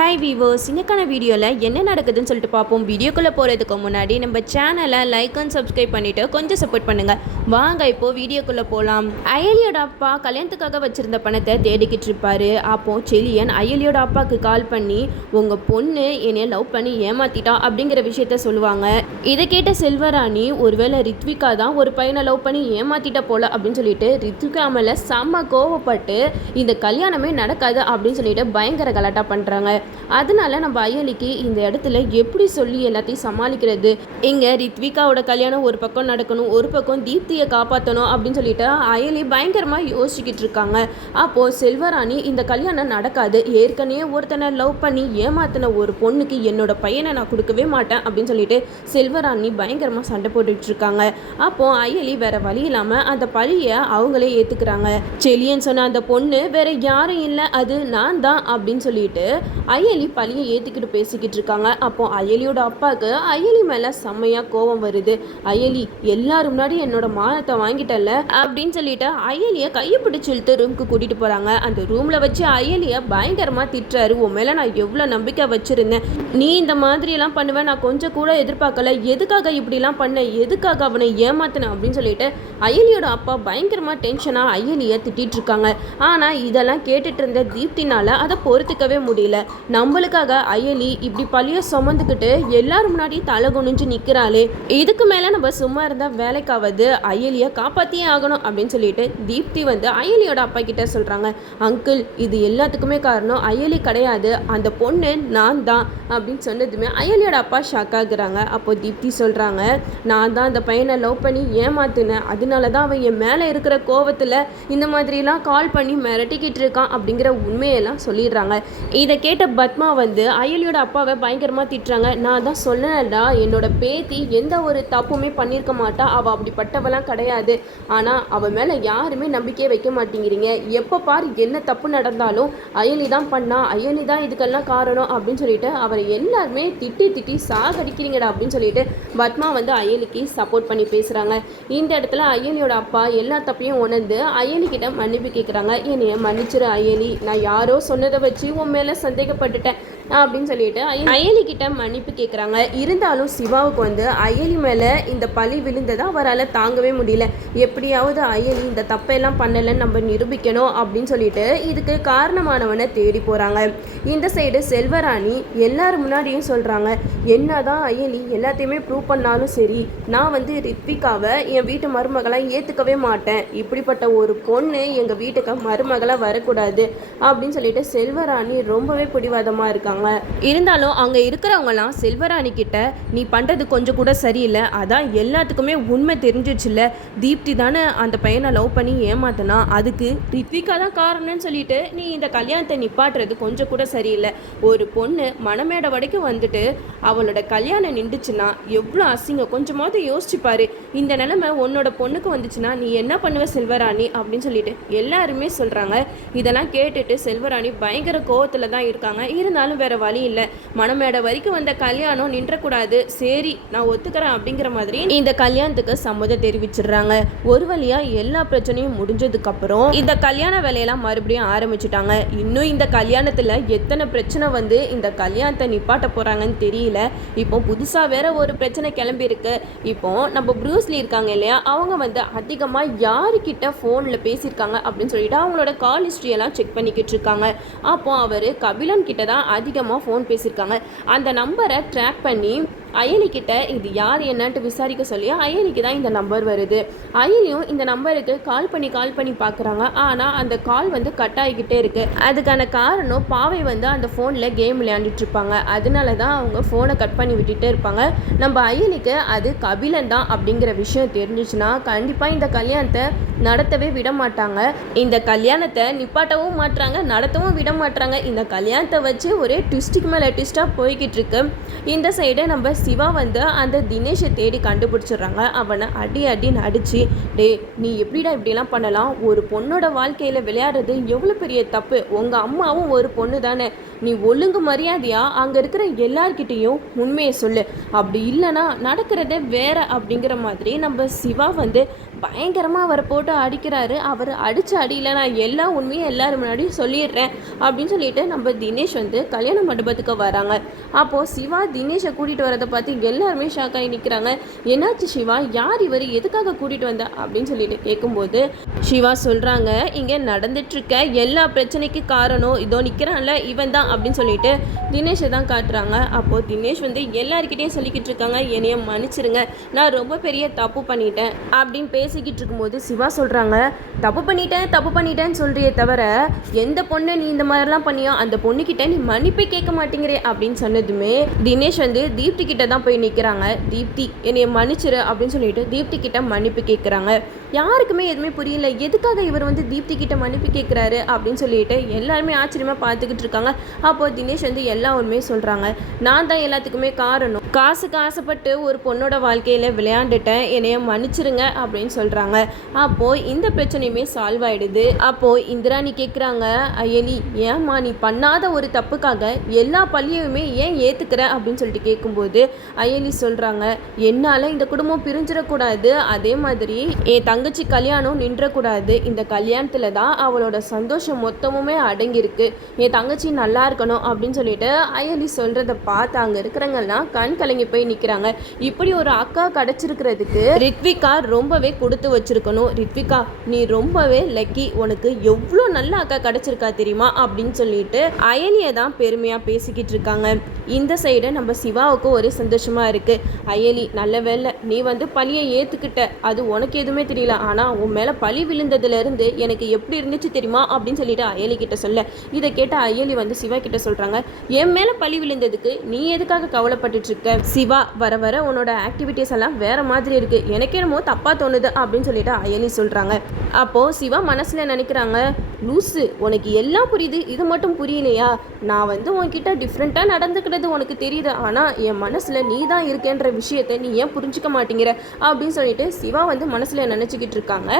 Hi viewers இன்னைக்கான வீடியோவில் என்ன நடக்குதுன்னு சொல்லிட்டு பார்ப்போம். வீடியோக்குள்ளே போகிறதுக்கு முன்னாடி நம்ம சேனலை லைக் அண்ட் சப்ஸ்கிரைப் பண்ணிவிட்டு கொஞ்சம் சப்போர்ட் பண்ணுங்கள் வாங்க இப்போது வீடியோக்குள்ளே போகலாம் அயலியோட அப்பா கல்யாணத்துக்காக வச்சுருந்த பணத்தை தேடிக்கிட்டு இருப்பாரு. அப்போது செலியன் அயலியோட அப்பாவுக்கு கால் பண்ணி உங்கள் பொண்ணு என்னைய லவ் பண்ணி ஏமாத்திட்டா அப்படிங்கிற விஷயத்த சொல்லுவாங்க. இதை கேட்ட செல்வராணி ஒருவேளை ரித்விகா தான் ஒரு பையனை லவ் பண்ணி ஏமாத்திட்ட போல அப்படின்னு சொல்லிட்டு ரித்விகா மேலே செம்ம கோவப்பட்டு இந்த கல்யாணமே நடக்காது அப்படின்னு சொல்லிட்டு பயங்கர கலாட்டா பண்ணுறாங்க அதனால நம்ம அயலிக்கு இந்த இடத்துல எப்படி சொல்லி எல்லாத்தையும் சமாளிக்கிறது? இங்கே ரித்விகாவோட கல்யாணம் ஒரு பக்கம் நடக்கணும் ஒரு பக்கம் தீப்தியை காப்பாற்றணும் அப்படின்னு சொல்லிட்டு அயலி பயங்கரமாக யோசிச்சுக்கிட்டு இருக்காங்க. அப்போது செல்வராணி இந்த கல்யாணம் நடக்காது. ஏற்கனவே ஒருத்தனை லவ் பண்ணி ஏமாத்தின ஒரு பொண்ணுக்கு என்னோட பையனை நான் கொடுக்கவே மாட்டேன் அப்படின்னு சொல்லிட்டு செல்வராணி பயங்கரமாக சண்டை போட்டுட்டு இருக்காங்க. அப்போது அயலி வேற வழி இல்லாமல் அந்த பழியை அவங்களே ஏற்றுக்கிறாங்க செலியன் சொன்ன அந்த பொண்ணு வேற யாரும் இல்லை அது நான் தான் அப்படின்னு சொல்லிட்டு அயலி பழியை ஏற்றுக்கிட்டு பேசிக்கிட்டு இருக்காங்க. அப்போ அயலியோட அப்பாவுக்கு அயலி மேலே செம்மையாக கோபம் வருது. அயலி எல்லாரும் முன்னாடி என்னோட மானத்தை வாங்கிட்டல அப்படின்னு சொல்லிட்டு அயலியை கையை பிடிச்சி இழுத்து ரூம்க்கு கூட்டிகிட்டு போகிறாங்க அந்த ரூமில் வச்சு அயலியை பயங்கரமாக திட்டுறாரு. உன் மேலே நான் எவ்வளோ நம்பிக்கை வச்சுருந்தேன். நீ இந்த மாதிரியெல்லாம் பண்ணுவேன் நான் கொஞ்சம் கூட எதிர்பார்க்கல. எதுக்காக இப்படிலாம் பண்ண? எதுக்காக அவனை ஏமாத்தின? அப்படின்னு சொல்லிட்டு அயலியோட அப்பா பயங்கரமாக டென்ஷனாக அயலியை திட்டிகிட்டு இருக்காங்க. ஆனால் இதெல்லாம் கேட்டுட்டு இருந்த தீப்தினால அதை பொறுத்துக்கவே முடியல. நம்மளுக்காக அயலி இப்படி பழிய சுமந்துக்கிட்டு எல்லாரும் முன்னாடி தலை குனிஞ்சு நிற்கிறாளே இதுக்கு மேலே நம்ம சும்மா இருந்தால் வேலைக்காவது அயலியை காப்பாற்றியே ஆகணும் அப்படின்னு சொல்லிட்டு தீப்தி வந்து அயலியோட அப்பா கிட்ட சொல்கிறாங்க அங்கிள் இது எல்லாத்துக்குமே காரணம் அயலி கிடையாது. அந்த பொண்ணு நான் தான் அப்படின்னு சொன்னதுமே அயலியோட அப்பா ஷாக் ஆகுறாங்க. அப்போ தீப்தி சொல்கிறாங்க நான் தான் அந்த பையனை லவ் பண்ணி ஏமாத்தினேன். அதனால தான் அவன் என் மேலே இருக்கிற கோவத்தில் இந்த மாதிரிலாம் கால் பண்ணி மிரட்டிக்கிட்டு இருக்கான் அப்படிங்கிற உண்மையெல்லாம் சொல்லிடுறாங்க. இதை கேட்ட பத்மா வந்து அயலியோட அப்பாவை பயங்கரமாக திட்டுறாங்க. நான் தான் சொன்னேன்டா என்னோட பேத்தி எந்த ஒரு தப்புமே பண்ணியிருக்க மாட்டா. அவள் அப்படிப்பட்டவெல்லாம் கிடையாது. ஆனால் அவள் மேலே யாருமே நம்பிக்கையே வைக்க மாட்டேங்கிறீங்க. எப்போ பார் என்ன தப்பு நடந்தாலும் அயலி தான் பண்ணா அயலி தான் இதுக்கெல்லாம் காரணம் அப்படின்னு சொல்லிட்டு அவரை எல்லாருமே திட்டி திட்டி சாகடிக்கிறீங்கடா அப்படின்னு சொல்லிட்டு பத்மா வந்து அயலிக்கு சப்போர்ட் பண்ணி பேசுகிறாங்க இந்த இடத்துல அயலியோட அப்பா எல்லா தப்பையும் உணர்ந்து அயலிக்கிட்ட மன்னிப்பு கேட்குறாங்க என்னைய மன்னிச்சிரு அயலி. நான் யாரோ சொன்னதை வச்சு உன் மேலே சந்தேகப்பட்டுட்டேன் அப்படின்னு சொல்லிட்டு அயலி கிட்ட மன்னிப்பு கேட்குறாங்க இருந்தாலும் சிவாவுக்கு வந்து அயலி மேலே இந்த பழி விழுந்ததை அவரால் தாங்கவே முடியல. எப்படியாவது அயலி இந்த தப்பெல்லாம் பண்ணலைன்னு நம்ம நிரூபிக்கணும் அப்படின்னு சொல்லிட்டு இதுக்கு காரணமானவனை தேடி போகிறாங்க இந்த சைடு செல்வராணி எல்லார் முன்னாடியும் சொல்கிறாங்க என்ன தான் அயலி எல்லாத்தையுமே ப்ரூவ் பண்ணாலும் சரி நான் வந்து ரித்விகாவை என் வீட்டு மருமகளாக ஏற்றுக்கவே மாட்டேன். இப்படிப்பட்ட ஒரு பொண்ணு எங்கள் வீட்டுக்கு மருமகளாக வரக்கூடாது. அப்படின்னு சொல்லிட்டு செல்வராணி ரொம்பவே பிடிவாதமாக இருக்காங்க. இருந்தாலும் அங்கே இருக்கிறவங்கலாம் செல்வராணி கிட்ட நீ பண்ணுறது கொஞ்சம் கூட சரியில்லை. அதான் எல்லாத்துக்குமே உண்மை தெரிஞ்சிடுச்சுல்ல தீப்தி தானே அந்த பையனை லவ் பண்ணி ஏமாத்தினா? அதுக்கு ரித்விகா தான் காரணம்னு சொல்லிட்டு நீ இந்த கல்யாணத்தை நிப்பாட்டுறது கொஞ்சம் கூட சரியில்லை. ஒரு பொண்ணு மணமேடை வரைக்கும் வந்துட்டு அவளோட கல்யாணம் நின்றுச்சுன்னா எவ்வளோ அசிங்கம். கொஞ்சமாவது யோசிச்சுப்பாரு இந்த நிலைமை உன்னோட பொண்ணுக்கு வந்துச்சுன்னா நீ என்ன பண்ணுவ செல்வராணி? அப்படின்னு சொல்லிட்டு எல்லாருமே சொல்கிறாங்க இதெல்லாம் கேட்டுட்டு செல்வராணி பயங்கர கோவத்தில் தான் இருக்காங்க. இருந்தாலும் வேற வழி இல்லை. மனமேடை வரைக்கும் வந்த கல்யாணம் நின்றக்கூடாது. சரி நான் ஒத்துக்கிறேன் அப்படிங்கிற மாதிரி இந்த கல்யாணத்துக்கு சம்மதம் தெரிவிச்சிடுறாங்க. ஒரு வழியாக எல்லா பிரச்சனையும் முடிஞ்சதுக்கப்புறம் இந்த கல்யாண வேலையெல்லாம் மறுபடியும் ஆரம்பிச்சிட்டாங்க. இன்னும் இந்த கல்யாணத்தில் எத்தனை பிரச்சனை வந்து இந்த கல்யாணத்தை நிப்பாட்ட போகிறாங்கன்னு தெரியல. இப்போ புதுசாக வேற ஒரு பிரச்சனை கிளம்பியிருக்கு. இப்போ நம்ம ப்ரூஸ்லி இருக்காங்க இல்லையா? அவங்க வந்து அதிகமாக யாருக்கிட்ட ஃபோனில் பேசியிருக்காங்க அப்படின்னு சொல்லிட்டு அவங்களோட கால் ஹிஸ்ட்ரியெல்லாம் செக் பண்ணிக்கிட்டு இருக்காங்க. அப்போ அவர் கபிலன் கிட்ட தான் அதிகமாக ஃபோன் பேசியிருக்காங்க. அந்த நம்பரை ட்ராக் பண்ணி அயலி இது யார் என்னன்ட்டு விசாரிக்க சொல்லி அயலிக்கு தான் இந்த நம்பர் வருது. அயலியும் இந்த நம்பருக்கு கால் பண்ணி கால் பண்ணி பார்க்குறாங்க ஆனால் அந்த கால் வந்து கட் ஆகிக்கிட்டே இருக்குது அதுக்கான காரணம் பாவை வந்து அந்த ஃபோனில் கேம் விளையாண்டுட்ருப்பாங்க அதனால தான் அவங்க ஃபோனை கட் பண்ணி விட்டுட்டே இருப்பாங்க. நம்ம அயலிக்கு அது கபிலன் தான் அப்படிங்கிற விஷயம் தெரிஞ்சிச்சுன்னா கண்டிப்பாக இந்த கல்யாணத்தை நடத்தவே விட மாட்டாங்க. இந்த கல்யாணத்தை நிப்பாட்டவும் மாட்டுறாங்க நடத்தவும் விட மாட்டுறாங்க இந்த கல்யாணத்தை வச்சு ஒரே ட்விஸ்ட்டுக்கு மேலே ட்விஸ்ட்டாக போய்கிட்டு இருக்கு. இந்த சைடு நம்ம சிவா வந்து அந்த தினேஷை தேடி கண்டுபிடிச்சிடுறாங்க. அவனை அடி அடின்னு அடித்து டே நீ எப்படிடா இப்படிலாம் பண்ணலாம்? ஒரு பொண்ணோட வாழ்க்கையில் விளையாடுறது எவ்வளோ பெரிய தப்பு? உங்கள் அம்மாவும் ஒரு பொண்ணு தானே. நீ ஒழுங்கு மரியாதையா? அங்கே இருக்கிற எல்லார்கிட்டேயும் உண்மையை சொல்லு. அப்படி இல்லைன்னா நடக்கிறதே வேற அப்படிங்கிற மாதிரி நம்ம சிவா வந்து பயங்கரமாக அவரை போட்டு அடிக்கிறாரு. அவர் அடித்த அடியில் நான் எல்லா உண்மையும் எல்லாரும் முன்னாடியும் சொல்லிடுறேன் அப்படின்னு சொல்லிட்டு நம்ம தினேஷ் வந்து கல்யாண மண்டபத்துக்கு வராங்க. அப்போது சிவா தினேஷை கூட்டிகிட்டு வரதை பார்த்து எல்லாருமே ஷாக் ஆகி நிற்கிறாங்க என்னாச்சு சிவா? யார் இவர்? எதுக்காக கூட்டிகிட்டு வந்த? அப்படின்னு சொல்லிட்டு கேட்கும்போது சிவா சொல்கிறாங்க இங்கே நடந்துட்டுருக்க எல்லா பிரச்சனைக்கு காரணம். இதோ நிற்கிறான்ல இவன் தான். அப்படின்னு சொல்லிட்டு தினேஷை தான் காட்டுறாங்க. அப்போது தினேஷ் வந்து எல்லாருக்கிட்டையும் சொல்லிக்கிட்டு இருக்காங்க என்னைய மன்னிச்சிருங்க. நான் ரொம்ப பெரிய தப்பு பண்ணிட்டேன். அப்படின்னு பேசிக்கிட்டு இருக்கும்போது சிவா சொல்கிறாங்க தப்பு பண்ணிட்டேன் தப்பு பண்ணிட்டேன்னு சொல்கிறியே தவிர எந்த பொண்ணு நீ இந்த மாதிரிலாம் பண்ணியோ அந்த பொண்ணுக்கிட்ட நீ மன்னிப்பே கேட்க மாட்டேங்கிறே. அப்படின்னு சொன்னதுமே தினேஷ் வந்து தீப்தி கிட்ட தான் போய் நிற்கிறாங்க தீப்தி என்னை மன்னிச்சிரு அப்படின்னு சொல்லிட்டு தீப்தி கிட்ட மன்னிப்பு கேட்குறாங்க யாருக்குமே எதுவுமே புரியல. எதுக்காக இவர் வந்து தீப்தி கிட்ட மன்னிப்பு கேட்குறாரு அப்படின்னு சொல்லிட்டு எல்லாருமே ஆச்சரியமாக பார்த்துக்கிட்டு இருக்காங்க. அப்போது தினேஷ் வந்து எல்லா உண்மையும் சொல்கிறாங்க நான் தான் எல்லாத்துக்குமே காரணம். காசுக்கு ஆசைப்பட்டு ஒரு பொண்ணோட வாழ்க்கையில் விளையாண்டுட்டேன் என்னைய மன்னிச்சிருங்க அப்படின்னு சொல்கிறாங்க அப்போது இந்த பிரச்சனையுமே சால்வ் ஆகிடுது அப்போது இந்திராணி கேட்குறாங்க அயலி ஏம்மா நீ பண்ணாத ஒரு தப்புக்காக எல்லா பள்ளியுமே ஏன் ஏற்றுக்கிற அப்படின்னு சொல்லிட்டு கேட்கும்போது அயலி சொல்கிறாங்க என்னால் இந்த குடும்பம் பிரிஞ்சிடக்கூடாது. அதே மாதிரி என் தங்கச்சி கல்யாணம் நின்றக்கூடாது. இந்த கல்யாணத்தில் தான் அவளோட சந்தோஷம் மொத்தமுமே அடங்கியிருக்கு. என் தங்கச்சி நல்லா இருக்கணும் அப்படின்னு சொல்லிட்டு அயலி சொல்கிறத பார்த்து அங்கே இருக்கிறவங்கெல்லாம் கண் கலங்கி போய் நிற்கிறாங்க இப்படி ஒரு அக்கா கிடச்சிருக்கிறதுக்கு ரித்விகா ரொம்பவே கொடுத்து வச்சிருக்கணும். ரித்விகா நீ ரொம்பவே லக்கி உனக்கு எவ்வளோ நல்ல அக்கா கிடச்சிருக்கா தெரியுமா? அப்படின்னு சொல்லிட்டு அயலியை தான் பெருமையாக பேசிக்கிட்டு இருக்காங்க. இந்த சைடு நம்ம சிவாவுக்கு ஒரு சந்தோஷமாக இருக்குது அயலி நல்ல வேலை நீ வந்து பழியை ஏற்றுக்கிட்ட அது உனக்கு எதுவுமே தெரியல. ஆனால் உன் மேலே பழி விழுந்ததுலேருந்து எனக்கு எப்படி இருந்துச்சு தெரியுமா? அப்படின்னு சொல்லிட்டு அயலி கிட்ட சொல்ல. இதை கேட்ட அயலி வந்து சிவா கிட்ட சொல்கிறாங்க என் மேலே பழி விழுந்ததுக்கு நீ எதுக்காக கவலைப்பட்டுட்டு இருக்க? சிவா வர வர உன்னோட ஆக்டிவிட்டீஸ் எல்லாம் வேற மாதிரி இருக்குது எனக்கு என்னமோ தப்பாக தோணுது. அப்படின்னு சொல்லிட்டு அயலி சொல்கிறாங்க அப்போது சிவா மனசில் நினைக்கிறாங்க லூஸு உனக்கு எல்லாம் புரியுது. இது மட்டும் புரியலையா? நான் வந்து உன்கிட்ட டிஃப்ரெண்ட்டாக நடந்துக்கிறது உனக்கு தெரியுது. ஆனால் என் மனசில் நீ தான் இருக்கேன்ற விஷயத்தை நீ ஏன் புரிஞ்சுக்க மாட்டேங்கிற? அப்படின்னு சொல்லிட்டு சிவா வந்து மனசில் நினச்சிக்கிட்டு இருக்காங்க.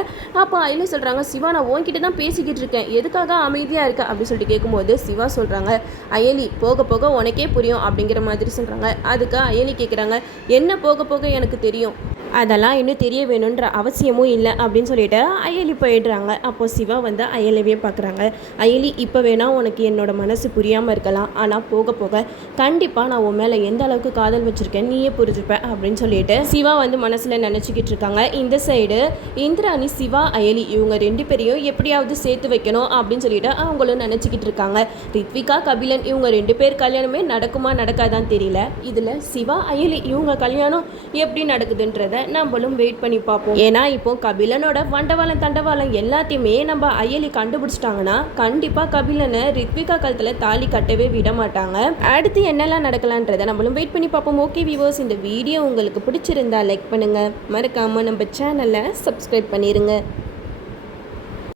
அப்போ அயலி சொல்கிறாங்க சிவா நான் உன்கிட்ட தான் பேசிக்கிட்டு இருக்கேன். எதுக்காக அமைதியாக இருக்க? அப்படின்னு சொல்லிட்டு கேட்கும்போது சிவா சொல்கிறாங்க அயலி போக போக உனக்கே புரியும். அப்படிங்கிற மாதிரி சொல்கிறாங்க அதுக்கு அயலி கேட்குறாங்க என்ன போக போக எனக்கு தெரியும்? அதெல்லாம் இன்னும் தெரிய வேணுன்ற அவசியமும் இல்லை அப்படின்னு சொல்லிட்டு அயலி போயிடுறாங்க. அப்போது சிவா வந்து அயலவே பார்க்குறாங்க. அயலி இப்போ வேணால் உனக்கு என்னோட மனசு புரியாமல் இருக்கலாம். ஆனால் போக போக கண்டிப்பாக நான் உன் மேலே எந்த அளவுக்கு காதல் வச்சுருக்கேன் நீயே புரிஞ்சுப்ப அப்படின்னு சொல்லிட்டு சிவா வந்து மனசில் நினச்சிக்கிட்டு இருக்காங்க. இந்த சைடு இந்திராணி சிவா அயலி இவங்க ரெண்டு பேரையும் எப்படியாவது சேர்த்து வைக்கணும் அப்படின்னு சொல்லிட்டு அவங்களும் நினச்சிக்கிட்டு இருக்காங்க. ரித்விகா கபிலன் இவங்க ரெண்டு பேர் கல்யாணமே நடக்குமா நடக்காதான்னு தெரியல. இதில் சிவா அயலி இவங்க கல்யாணம் எப்படி நடக்குதுன்றத நம்மளும் வெயிட் பண்ணி பார்ப்போம். ஏன்னா இப்போ கபிலனோட வண்டவாளம் தண்டவாளம் எல்லாத்தையுமே நம்ம அயலி கண்டுபிடிச்சிட்டாங்கன்னா கண்டிப்பாக கபிலனை ரித்விகா கழுத்தில் தாலி கட்டவே விட மாட்டாங்க. அடுத்து என்னெல்லாம் நடக்கலான்றதை நம்மளும் வெயிட் பண்ணி பார்ப்போம். ஓகே வியூவர்ஸ் இந்த வீடியோ உங்களுக்கு பிடிச்சிருந்தா லைக் பண்ணுங்க. மறக்காம நம்ம சேனலை சப்ஸ்கிரைப் பண்ணிருங்க.